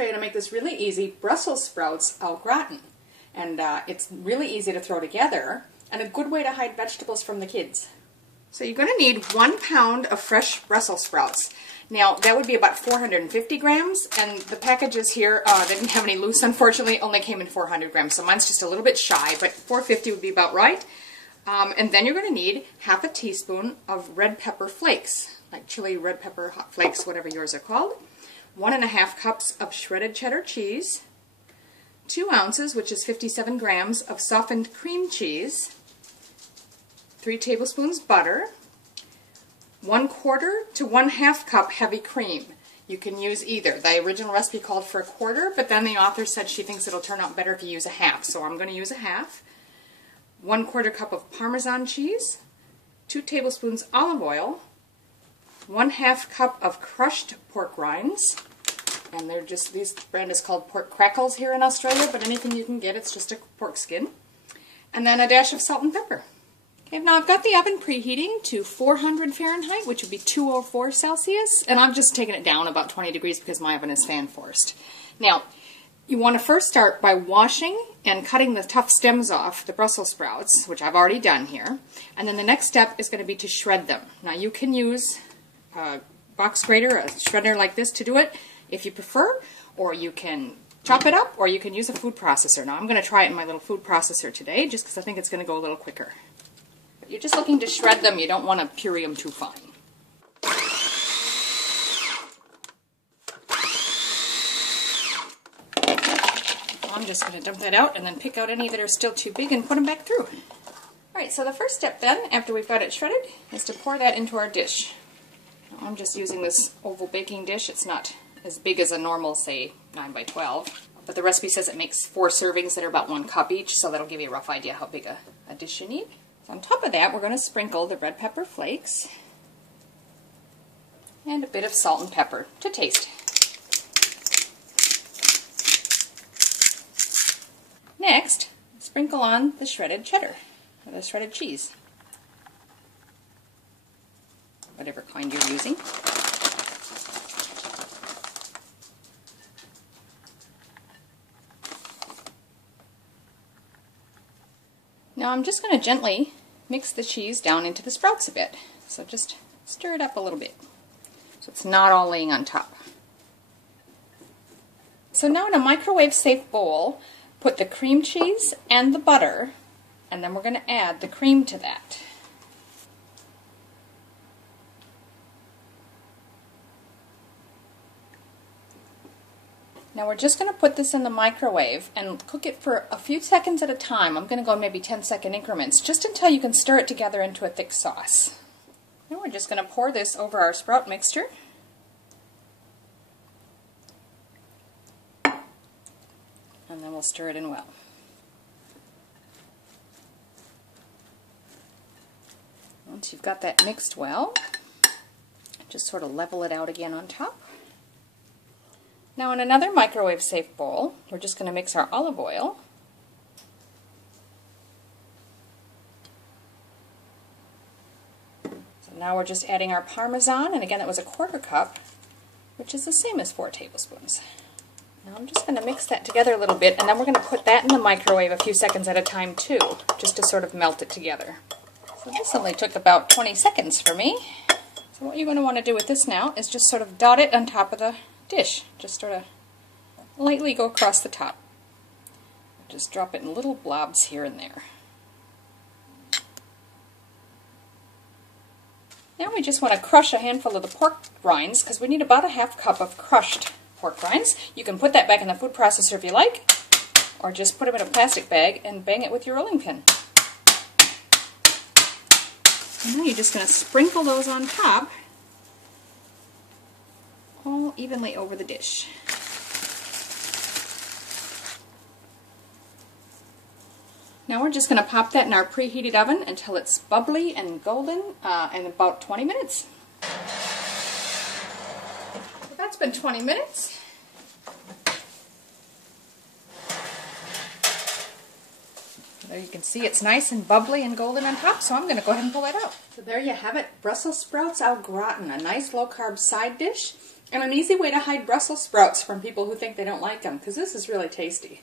show you how to make this really easy Brussels sprouts au gratin. And it's really easy to throw together and a good way to hide vegetables from the kids. So you're going to need 1 pound of fresh Brussels sprouts. Now that would be about 450 grams, and the packages here, they didn't have any loose unfortunately, only came in 400 grams. So mine's just a little bit shy, but 450 would be about right. And then you're going to need half a teaspoon of red pepper flakes, like chili red pepper hot flakes, whatever yours are called. 1½ cups of shredded cheddar cheese, 2 ounces, which is 57 grams, of softened cream cheese, 3 tablespoons butter, 1/4 to 1/2 cup heavy cream. You can use either. The original recipe called for 1/4, but then the author said she thinks it'll turn out better if you use 1/2, so I'm going to use 1/2. 1/4 cup of parmesan cheese, 2 tablespoons olive oil, 1/2 cup of crushed pork rinds, and they're just, this brand is called pork crackles here in Australia, but anything you can get, it's just a pork skin, and then a dash of salt and pepper. Okay, now I've got the oven preheating to 400 Fahrenheit, which would be 204 Celsius, and I've just taken it down about 20 degrees because my oven is fan forced. Now, you want to first start by washing and cutting the tough stems off the Brussels sprouts, which I've already done here, and then the next step is going to be to shred them. Now you can use a box grater, a shredder like this to do it if you prefer, or you can chop it up, or you can use a food processor. Now I'm going to try it in my little food processor today just because I think it's going to go a little quicker. But you're just looking to shred them, you don't want to puree them too fine. I'm just going to dump that out and then pick out any that are still too big and put them back through. Alright, so the first step then, after we've got it shredded, is to pour that into our dish. Now, I'm just using this oval baking dish. It's not as big as a normal, say, 9 by 12, but the recipe says it makes 4 servings that are about 1 cup each, so that'll give you a rough idea how big a dish you need. So on top of that, we're going to sprinkle the red pepper flakes and a bit of salt and pepper to taste. Next, sprinkle on the shredded cheddar, or the shredded cheese, whatever kind you're using. Now I'm just going to gently mix the cheese down into the sprouts a bit, so just stir it up a little bit so it's not all laying on top. So now in a microwave safe bowl, put the cream cheese and the butter, and then we're going to add the cream to that. Now we're just going to put this in the microwave and cook it for a few seconds at a time. I'm going to go maybe 10-second increments, just until you can stir it together into a thick sauce. Now we're just going to pour this over our sprout mixture. And then we'll stir it in well. Once you've got that mixed well, just sort of level it out again on top. Now in another microwave safe bowl, we're just going to mix our olive oil, so now we're just adding our parmesan, and again that was a 1/4 cup, which is the same as 4 tablespoons. Now I'm just going to mix that together a little bit, and then we're going to put that in the microwave a few seconds at a time too, just to sort of melt it together. So this only took about 20 seconds for me. So what you're going to want to do with this now is just sort of dot it on top of the dish. Just sort of lightly go across the top. Just drop it in little blobs here and there. Now we just want to crush a handful of the pork rinds, because we need about 1/2 cup of crushed pork rinds. You can put that back in the food processor if you like, or just put them in a plastic bag and bang it with your rolling pin. And now you're just going to sprinkle those on top, all evenly over the dish. Now we're just going to pop that in our preheated oven until it's bubbly and golden in about 20 minutes. So that's been 20 minutes. There you can see it's nice and bubbly and golden on top, so I'm going to go ahead and pull that out. So there you have it, Brussels sprouts au gratin, a nice low-carb side dish. And an easy way to hide Brussels sprouts from people who think they don't like them, because this is really tasty.